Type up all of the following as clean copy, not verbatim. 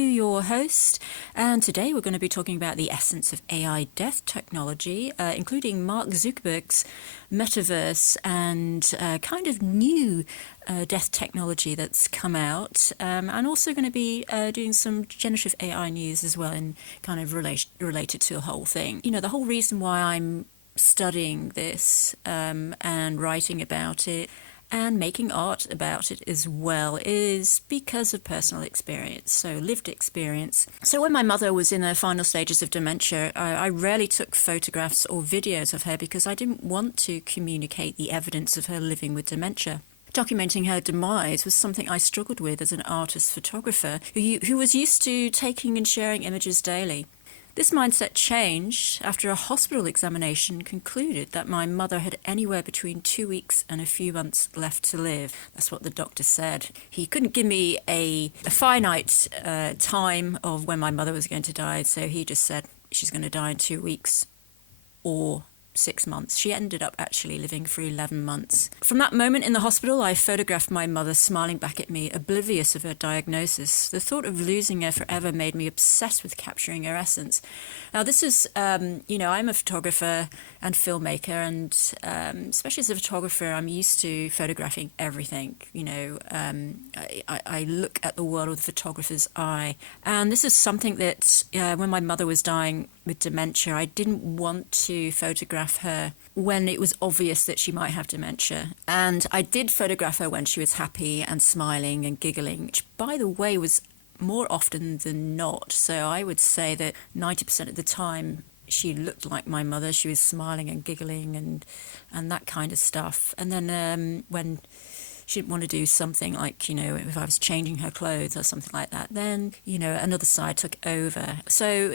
your host, and today we're going to be talking about the essence of AI death technology, including Mark Zuckerberg's metaverse and kind of new death technology that's come out, and also going to be doing some generative AI news as well, and kind of related to the whole thing. You know, the whole reason why I'm studying this and writing about it and making art about it as well is because of personal experience, so lived experience. So when my mother was in the final stages of dementia, I rarely took photographs or videos of her because I didn't want to communicate the evidence of her living with dementia. Documenting her demise was something I struggled with as an artist photographer who was used to taking and sharing images daily. This mindset changed after a hospital examination concluded that my mother had anywhere between 2 weeks and a few months left to live. That's what the doctor said. He couldn't give me a finite time of when my mother was going to die, so he just said she's going to die in 2 weeks or 6 months. She ended up actually living for 11 months. From that moment in the hospital, I photographed my mother smiling back at me, oblivious of her diagnosis. The thought of losing her forever made me obsessed with capturing her essence. Now, this is, I'm a photographer and filmmaker, and especially as a photographer, I'm used to photographing everything. I look at the world with a photographer's eye. And this is something that when my mother was dying with dementia, I didn't want to photograph her when it was obvious that she might have dementia. And I did photograph her when she was happy and smiling and giggling, which, by the way, was more often than not. So I would say that 90% of the time she looked like my mother. She was smiling and giggling and that kind of stuff. And then when she didn't want to do something like, if I was changing her clothes or something like that, then, another side took over. So,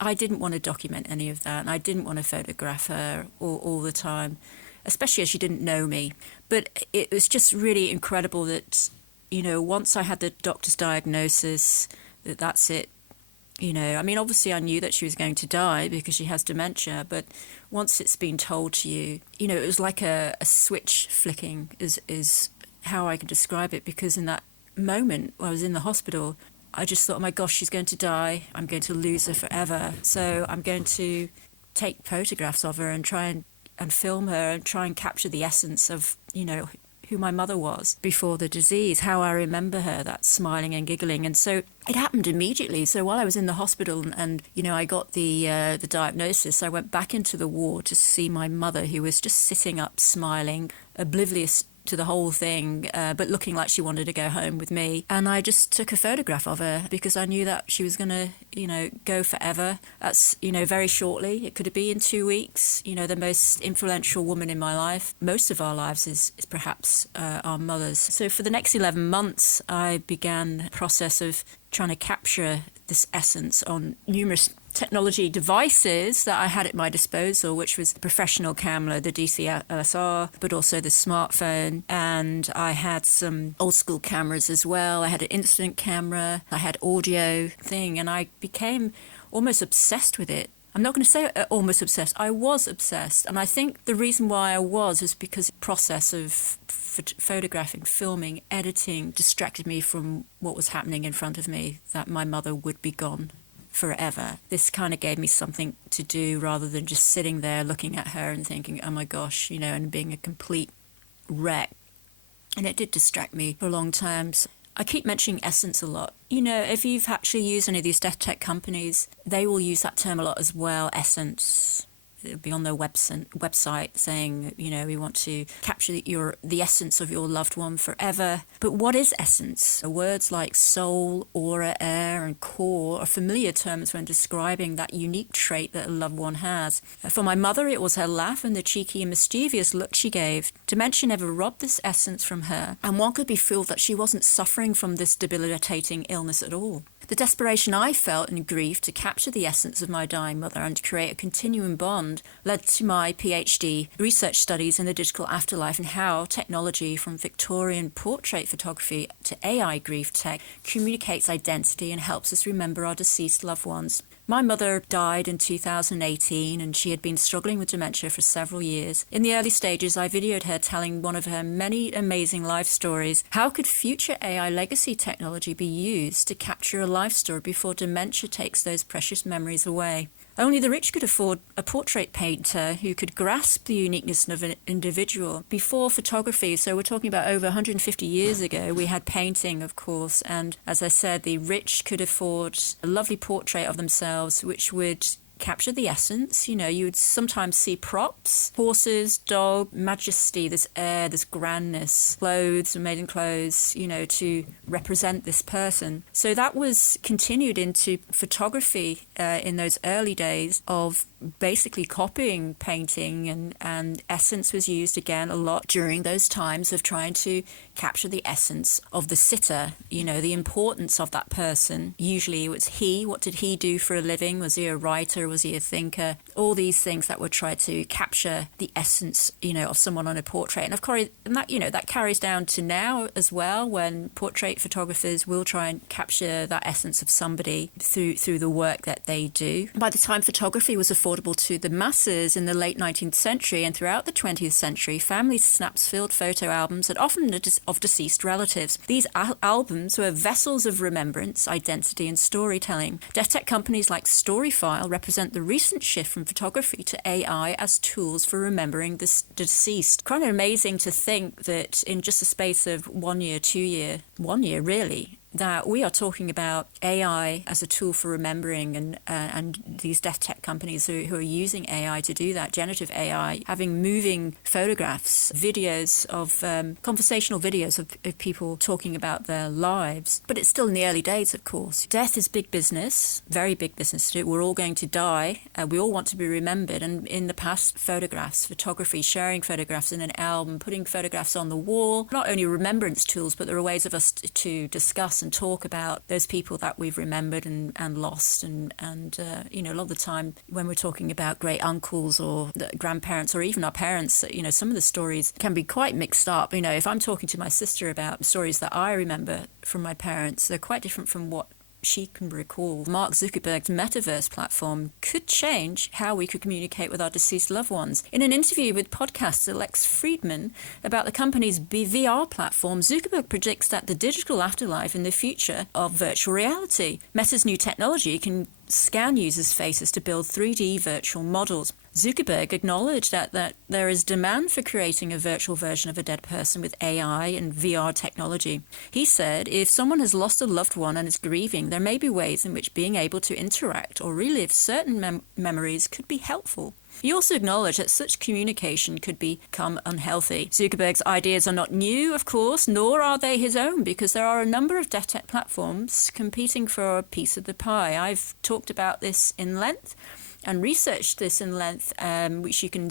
I didn't want to document any of that, and I didn't want to photograph her all the time, especially as she didn't know me. But it was just really incredible that, once I had the doctor's diagnosis, that's it. Obviously I knew that she was going to die because she has dementia, but once it's been told to you, it was like a switch flicking is how I can describe it, because in that moment when I was in the hospital, I just thought, oh my gosh, she's going to die. I'm going to lose her forever. So I'm going to take photographs of her and try and film her and try and capture the essence of, who my mother was before the disease, how I remember her, that smiling and giggling. And so it happened immediately. So while I was in the hospital and I got the diagnosis, I went back into the ward to see my mother, who was just sitting up, smiling, oblivious to the whole thing, but looking like she wanted to go home with me. And I just took a photograph of her because I knew that she was going to, go forever. That's, very shortly. It could be in 2 weeks. The most influential woman in my life, most of our lives, is perhaps our mothers. So for the next 11 months, I began a process of trying to capture this essence on numerous technology devices that I had at my disposal, which was the professional camera, the DSLR, but also the smartphone. And I had some old school cameras as well. I had an instant camera, I had audio thing, and I became almost obsessed with it. I'm not going to say almost obsessed. I was obsessed. And I think the reason why I was because the process of photographing, filming, editing distracted me from what was happening in front of me, that my mother would be gone forever. This kind of gave me something to do rather than just sitting there looking at her and thinking, oh my gosh, and being a complete wreck. And it did distract me for a long time. So I keep mentioning essence a lot. If you've actually used any of these death tech companies, they will use that term a lot as well, essence. It'll be on their website saying, we want to capture the essence of your loved one forever. But what is essence? Words like soul, aura, air, and core are familiar terms when describing that unique trait that a loved one has. For my mother, it was her laugh and the cheeky and mischievous look she gave. Dementia never robbed this essence from her, and one could be fooled that she wasn't suffering from this debilitating illness at all. The desperation I felt in grief to capture the essence of my dying mother and to create a continuing bond led to my PhD research studies in the digital afterlife and how technology from Victorian portrait photography to to AI grief tech communicates identity and helps us remember our deceased loved ones. My mother died in 2018 and she had been struggling with dementia for several years. In the early stages, I videoed her telling one of her many amazing life stories. How could future AI legacy technology be used to capture a life story before dementia takes those precious memories away? Only the rich could afford a portrait painter who could grasp the uniqueness of an individual. Before photography, so we're talking about over 150 years ago, we had painting, of course, and as I said, the rich could afford a lovely portrait of themselves which would capture the essence. You know, you would sometimes see props, horses, dog, majesty, this air, this grandness, clothes, maiden clothes, you know, to represent this person. So that was continued into photography in those early days of basically copying painting, and essence was used again a lot during those times of trying to capture the essence of the sitter, you know, the importance of that person. Usually it was he, what did he do for a living? Was he a writer? Was he a thinker? All these things that would try to capture the essence, you know, of someone on a portrait. And of course, that, you know, that carries down to now as well, when portrait photographers will try and capture that essence of somebody through the work that they do. By the time photography was affordable to the masses in the late 19th century and throughout the 20th century, family snaps filled photo albums and often of deceased relatives. These albums were vessels of remembrance, identity, and storytelling. Death tech companies like Storyfile represent the recent shift from photography to AI as tools for remembering the deceased. Kind of amazing to think that in just a space of 1 year, 2 year, 1 year really, that we are talking about AI as a tool for remembering, and these death tech companies who are using AI to do that, generative AI, having moving photographs, videos of conversational videos of people talking about their lives. But it's still in the early days, of course. Death is big business, very big business. We're all going to die. We all want to be remembered. And in the past, photography, sharing photographs in an album, putting photographs on the wall, not only remembrance tools, but there are ways of us to discuss and talk about those people that we've remembered and lost, and you know, a lot of the time when we're talking about great uncles or grandparents or even our parents, you know, some of the stories can be quite mixed up. You know, if I'm talking to my sister about stories that I remember from my parents, they're quite different from what she can recall. Mark Zuckerberg's metaverse platform could change how we could communicate with our deceased loved ones. In an interview with podcaster Lex Friedman about the company's VR platform, Zuckerberg predicts that the digital afterlife in the future of virtual reality. Meta's new technology can scan users' faces to build 3D virtual models. Zuckerberg acknowledged that there is demand for creating a virtual version of a dead person with AI and VR technology. He said, if someone has lost a loved one and is grieving, there may be ways in which being able to interact or relive certain memories could be helpful. He also acknowledged that such communication could become unhealthy. Zuckerberg's ideas are not new, of course, nor are they his own, because there are a number of death tech platforms competing for a piece of the pie. I've talked about this in length and researched this in length, which you can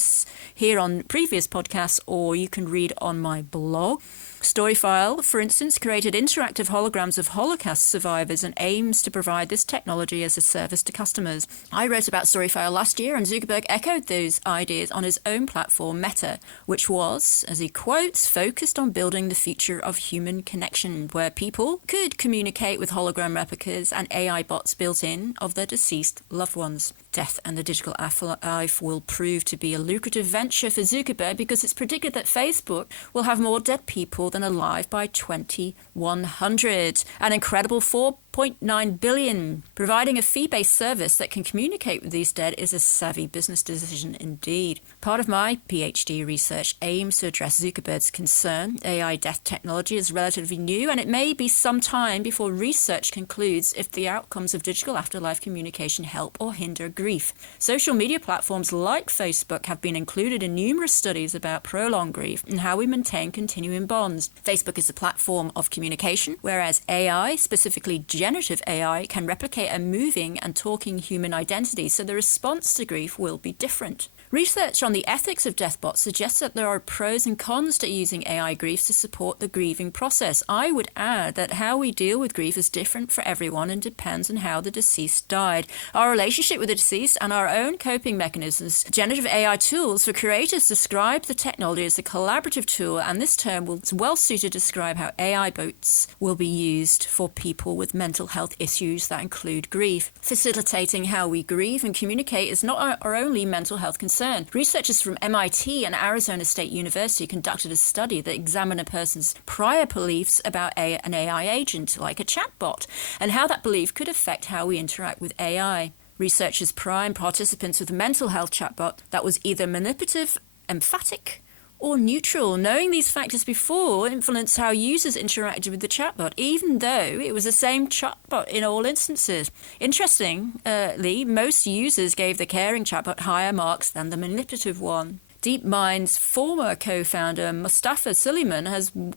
hear on previous podcasts or you can read on my blog. Storyfile, for instance, created interactive holograms of Holocaust survivors and aims to provide this technology as a service to customers. I wrote about Storyfile last year, and Zuckerberg echoed those ideas on his own platform, Meta, which was, as he quotes, focused on building the future of human connection, where people could communicate with hologram replicas and AI bots built in of their deceased loved ones. Death and the digital afterlife will prove to be a lucrative venture for Zuckerberg because it's predicted that Facebook will have more dead people than alive by 2100. An incredible 4.9 billion. Providing a fee-based service that can communicate with these dead is a savvy business decision indeed. Part of my PhD research aims to address Zuckerberg's concern. AI death technology is relatively new, and it may be some time before research concludes if the outcomes of digital afterlife communication help or hinder grief. Social media platforms like Facebook have been included in numerous studies about prolonged grief and how we maintain continuing bonds. Facebook is a platform of communication, whereas AI, specifically generative AI, can replicate a moving and talking human identity, so the response to grief will be different. Research on the ethics of deathbots suggests that there are pros and cons to using AI grief to support the grieving process. I would add that how we deal with grief is different for everyone and depends on how the deceased died. Our relationship with the deceased and our own coping mechanisms. Generative AI tools for creators describe the technology as a collaborative tool, and this term is well suited to describe how AI bots will be used for people with mental health issues that include grief. Facilitating how we grieve and communicate is not our only mental health concern. Researchers from MIT and Arizona State University conducted a study that examined a person's prior beliefs about an AI agent, like a chatbot, and how that belief could affect how we interact with AI. Researchers primed participants with a mental health chatbot that was either manipulative, emphatic, or neutral. Knowing these factors before influenced how users interacted with the chatbot, even though it was the same chatbot in all instances. Interestingly, most users gave the caring chatbot higher marks than the manipulative one. DeepMind's former co-founder Mustafa Suleiman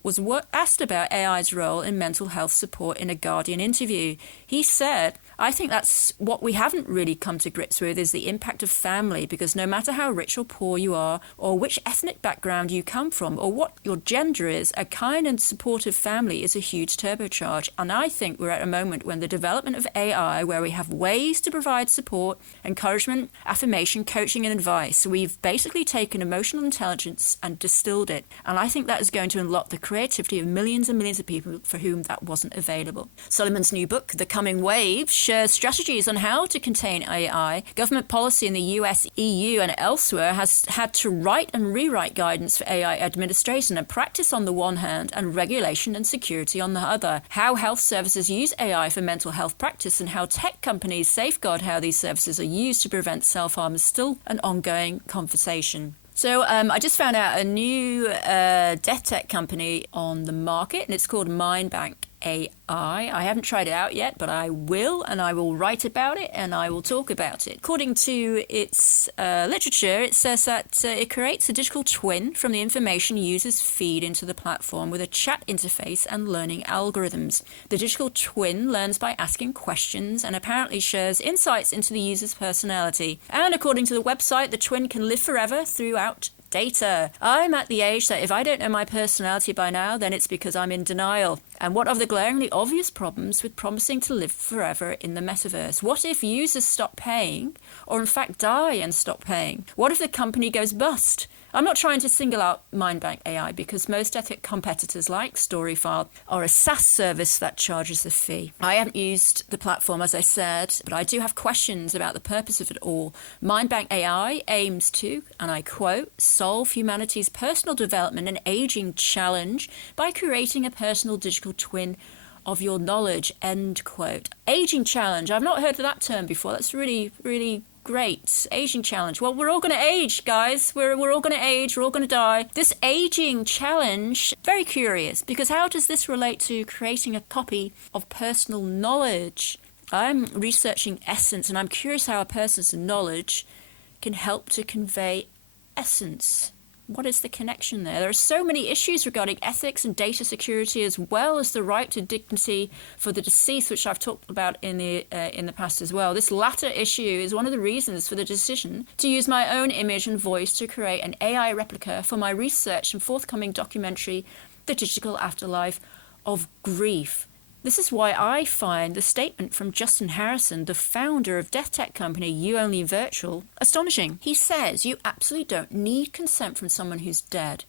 was asked about AI's role in mental health support in a Guardian interview. He said, "I think that's what we haven't really come to grips with is the impact of family, because no matter how rich or poor you are, or which ethnic background you come from, or what your gender is, a kind and supportive family is a huge turbocharge. And I think we're at a moment when the development of AI, where we have ways to provide support, encouragement, affirmation, coaching and advice. We've basically taken emotional intelligence and distilled it. And I think that is going to unlock the creativity of millions and millions of people for whom that wasn't available." Suleiman's new book, The Coming Wave, shares strategies on how to contain AI. Government policy in the US, EU and elsewhere has had to write and rewrite guidance for AI administration and practice on the one hand and regulation and security on the other. How health services use AI for mental health practice and how tech companies safeguard how these services are used to prevent self-harm is still an ongoing conversation. So I just found out a new death tech company on the market, and it's called Mindbank Ai. I haven't tried it out yet, but I will, and I will write about it, and I will talk about it. According to its literature, it says that it creates a digital twin from the information users feed into the platform with a chat interface and learning algorithms. The digital twin learns by asking questions and apparently shares insights into the user's personality. And according to the website, the twin can live forever throughout data. I'm at the age that if I don't know my personality by now, then it's because I'm in denial. And what are the glaringly obvious problems with promising to live forever in the metaverse? What if users stop paying, or in fact die and stop paying? What if the company goes bust? I'm not trying to single out Mindbank AI because most ethic competitors like Storyfile are a SaaS service that charges a fee. I haven't used the platform, as I said, but I do have questions about the purpose of it all. Mindbank AI aims to, and I quote, solve humanity's personal development and aging challenge by creating a personal digital twin of your knowledge, end quote. Aging challenge. I've not heard of that term before. That's really, really great. Aging challenge. Well, we're all going to age, guys. We're all going to age. We're all going to die. This aging challenge, very curious, because how does this relate to creating a copy of personal knowledge? I'm researching essence, and I'm curious how a person's knowledge can help to convey essence. What is the connection there? There are so many issues regarding ethics and data security, as well as the right to dignity for the deceased, which I've talked about in the past as well. This latter issue is one of the reasons for the decision to use my own image and voice to create an AI replica for my research and forthcoming documentary, The Digital Afterlife of Grief. This is why I find the statement from Justin Harrison, the founder of death tech company You Only Virtual, astonishing. He says, "You absolutely don't need consent from someone who's dead.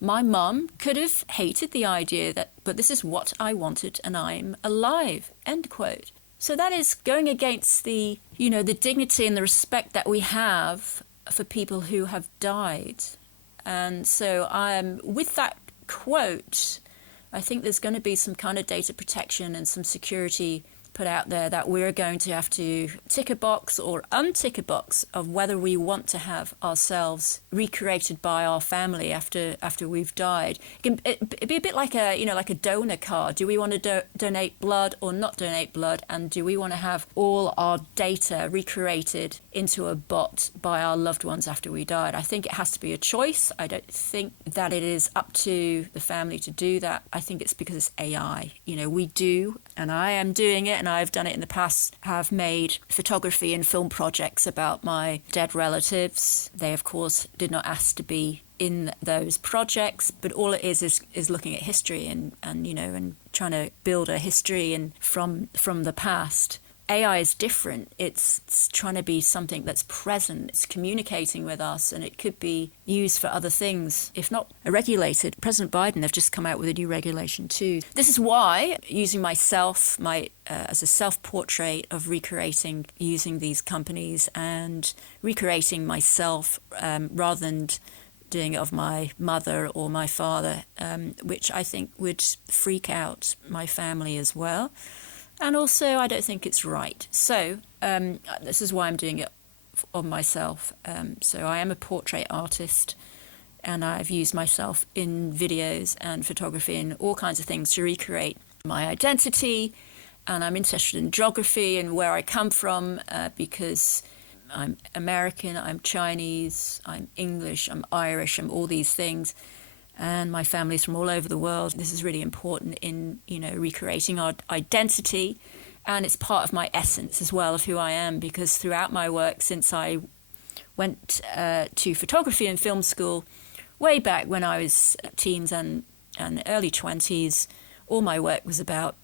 My mum could have hated the idea but this is what I wanted and I'm alive," end quote. So that is going against the dignity and the respect that we have for people who have died. And so with that quote, I think there's going to be some kind of data protection and some security put out there that we're going to have to tick a box or untick a box of whether we want to have ourselves recreated by our family after we've died. It'd be a bit like a donor card. Do we want to donate blood or not donate blood? And do we want to have all our data recreated into a bot by our loved ones after we died? I think it has to be a choice. I don't think that it is up to the family to do that. I think it's because it's AI. We do, and I am doing it, and I've done it in the past, have made photography and film projects about my dead relatives. They, of course, did not ask to be in those projects, but all it is looking at history and trying to build a history and from the past. AI is different. It's trying to be something that's present. It's communicating with us, and it could be used for other things, if not regulated. President Biden, they've just come out with a new regulation too. This is why using myself, as a self-portrait of recreating, using these companies and recreating myself rather than doing it of my mother or my father, which I think would freak out my family as well. And also, I don't think it's right. So this is why I'm doing it on myself. So I am a portrait artist, and I've used myself in videos and photography and all kinds of things to recreate my identity. And I'm interested in geography and where I come from because I'm American, I'm Chinese, I'm English, I'm Irish, I'm all these things. And my family's from all over the world. This is really important in, recreating our identity. And it's part of my essence as well of who I am, because throughout my work, since I went to photography and film school way back when I was teens and early 20s, all my work was about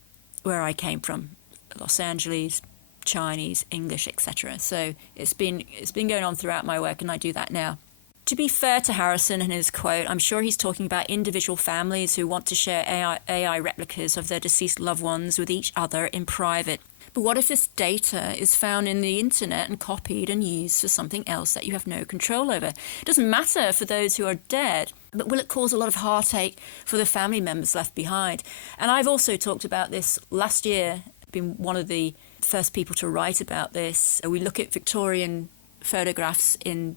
where I came from, Los Angeles, Chinese, English, etc. So it's been going on throughout my work, and I do that now. To be fair to Harrison and his quote, I'm sure he's talking about individual families who want to share AI replicas of their deceased loved ones with each other in private. But what if this data is found in the internet and copied and used for something else that you have no control over? It doesn't matter for those who are dead, but will it cause a lot of heartache for the family members left behind? And I've also talked about this last year, been one of the first people to write about this. We look at Victorian photographs in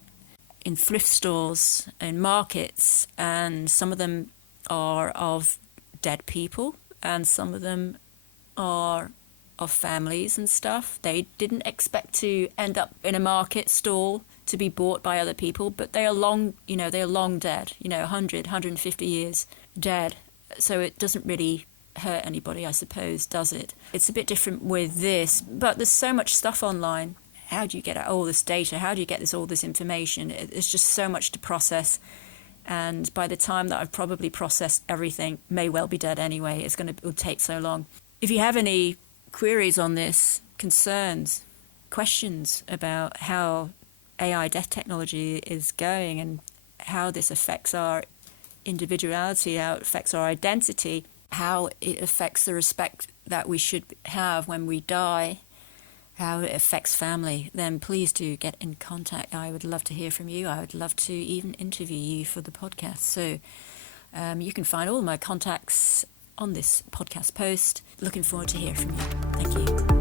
thrift stores, in markets, and some of them are of dead people and some of them are of families and stuff. They didn't expect to end up in a market stall to be bought by other people, but they are long dead, 100, 150 years dead. So it doesn't really hurt anybody, I suppose, does it? It's a bit different with this, but there's so much stuff online. How do you get all this data? How do you get all this information? It's just so much to process. And by the time that I've probably processed everything, may well be dead anyway. It'll take so long. If you have any queries on this, concerns, questions about how AI death technology is going and how this affects our individuality, how it affects our identity, how it affects the respect that we should have when we die, how it affects family, then please do get in contact. I would love to hear from you. I would love to even interview you for the podcast. So you can find all my contacts on this podcast post. Looking forward to hearing from you. Thank you.